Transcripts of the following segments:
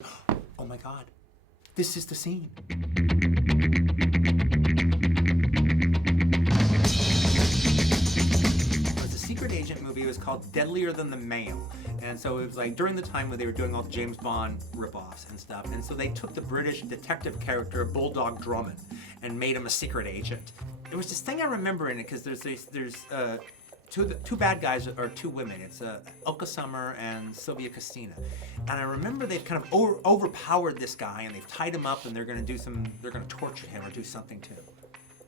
Oh my God, this is the scene. It was a secret agent movie. It was called Deadlier Than the Mail. And so it was like during the time when they were doing all the James Bond ripoffs and stuff. And so they took the British detective character, Bulldog Drummond, and made him a secret agent. There was this thing I remember in it, because there's two bad guys, or two women. It's Ilka Summer and Sylvia Castina. And I remember they've kind of overpowered this guy, and they've tied him up, and they're gonna torture him or do something to him.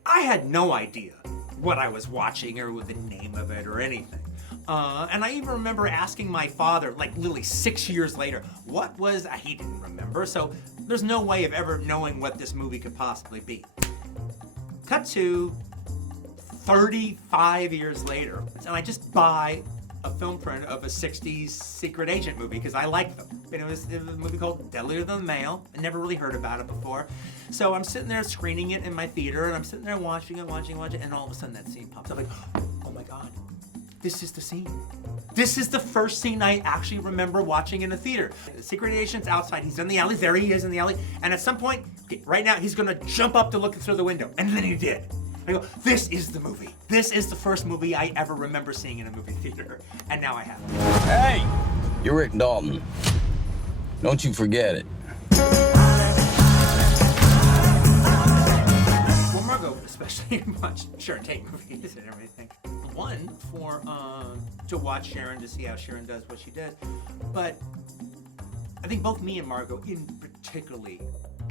I had no idea what I was watching or what the name of it or anything. And I even remember asking my father, like literally 6 years later, what was, he didn't remember, so there's no way of ever knowing what this movie could possibly be. Cut to 35 years later, and I just buy a film print of a 60s secret agent movie because I like them. And it was a movie called Deadlier Than the Mail. I never really heard about it before. So I'm sitting there screening it in my theater, and I'm sitting there watching it, and all of a sudden that scene pops up. Like, oh my God, this is the scene. This is the first scene I actually remember watching in a theater. The secret agent's outside, he's in the alley, there he is in the alley, and at some point, right now, he's gonna jump up to look through the window, and then he did. I go, this is the movie. This is the first movie I ever remember seeing in a movie theater, and now I have it. Hey, you're Rick Dalton. Don't you forget it. Well, Margot especially watched Sharon Tate movies and everything. One, to watch Sharon, to see how Sharon does what she does, but I think both me and Margot in particularly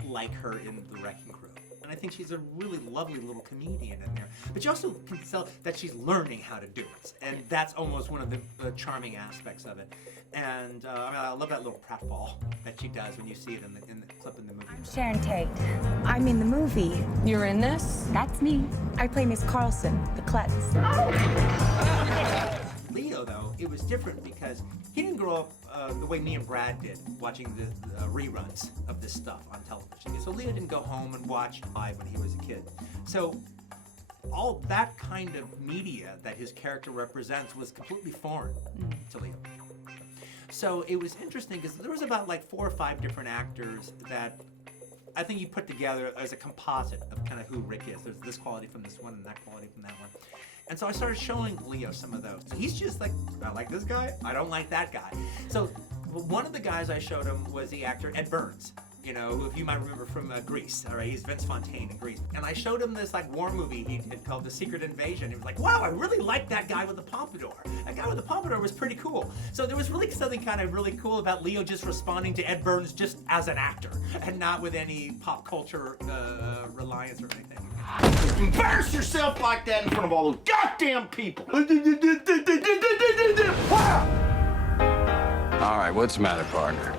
like her in The Wrecking Crew. And I think she's a really lovely little comedian in there. But you also can tell that she's learning how to do it. And that's almost one of the charming aspects of it. And I love that little pratfall that she does when you see it in the clip in the movie. I'm Sharon Tate. I'm in the movie. You're in this? That's me. I play Miss Carlson, the klutz. Leo, though, it was different because he didn't grow up the way me and Brad did, watching the reruns of this stuff on television. So Leo didn't go home and watch live when he was a kid. So all that kind of media that his character represents was completely foreign to Leo. So it was interesting because there was about like 4 or 5 different actors that I think you put together as a composite of kind of who Rick is. There's this quality from this one and that quality from that one. And so I started showing Leo some of those. He's just like, I like this guy, I don't like that guy. So one of the guys I showed him was the actor Ed Burns, you know, who if you might remember from Grease, all right, he's Vince Fontaine in Grease. And I showed him this like war movie he did called The Secret Invasion. He was like, wow, I really like that guy with the pompadour. That guy with the pompadour was pretty cool. So there was really something kind of really cool about Leo just responding to Ed Burns just as an actor and not with any pop culture reliance or anything. Embarrass yourself like that in front of all those goddamn people. All right, what's the matter, partner?